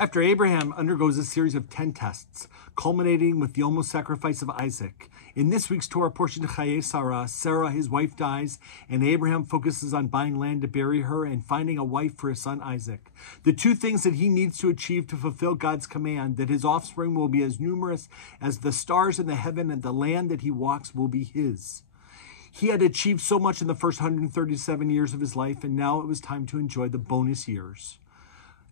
After Abraham undergoes a series of 10 tests, culminating with the almost sacrifice of Isaac, in this week's Torah portion, Chayei Sarah, his wife, dies, and Abraham focuses on buying land to bury her and finding a wife for his son Isaac. The two things that he needs to achieve to fulfill God's command, that his offspring will be as numerous as the stars in the heaven and the land that he walks will be his. He had achieved so much in the first 137 years of his life, and now it was time to enjoy the bonus years.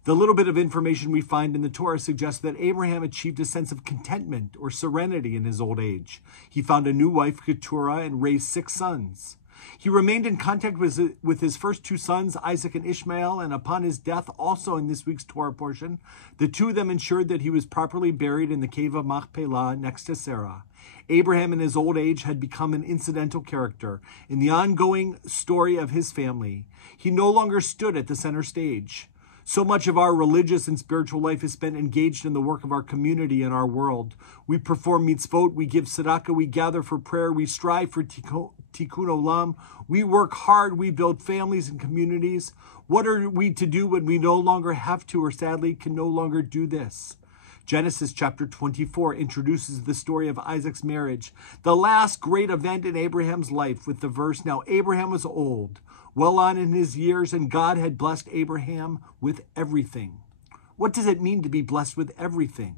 The little bit of information we find in the Torah suggests that Abraham achieved a sense of contentment or serenity in his old age. He found a new wife, Keturah, and raised 6 sons. He remained in contact with his first 2 sons, Isaac and Ishmael, and upon his death, also in this week's Torah portion, the 2 of them ensured that he was properly buried in the cave of Machpelah next to Sarah. Abraham in his old age had become an incidental character in the ongoing story of his family. He no longer stood at the center stage. So much of our religious and spiritual life is spent engaged in the work of our community and our world. We perform mitzvot, we give tzedakah, we gather for prayer, we strive for tikkun olam, we work hard, we build families and communities. What are we to do when we no longer have to or sadly can no longer do this? Genesis chapter 24 introduces the story of Isaac's marriage, the last great event in Abraham's life, with the verse, "Now Abraham was old, well on in his years, and God had blessed Abraham with everything." What does it mean to be blessed with everything?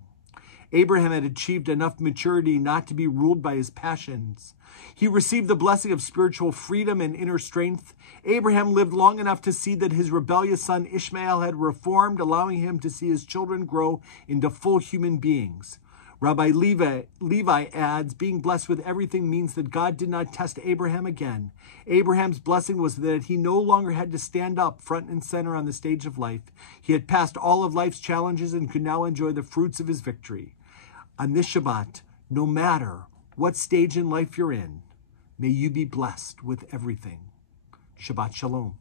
Abraham had achieved enough maturity not to be ruled by his passions. He received the blessing of spiritual freedom and inner strength. Abraham lived long enough to see that his rebellious son Ishmael had reformed, allowing him to see his children grow into full human beings. Rabbi Levi adds, being blessed with everything means that God did not test Abraham again. Abraham's blessing was that he no longer had to stand up front and center on the stage of life. He had passed all of life's challenges and could now enjoy the fruits of his victory. On this Shabbat, no matter what stage in life you're in, may you be blessed with everything. Shabbat Shalom.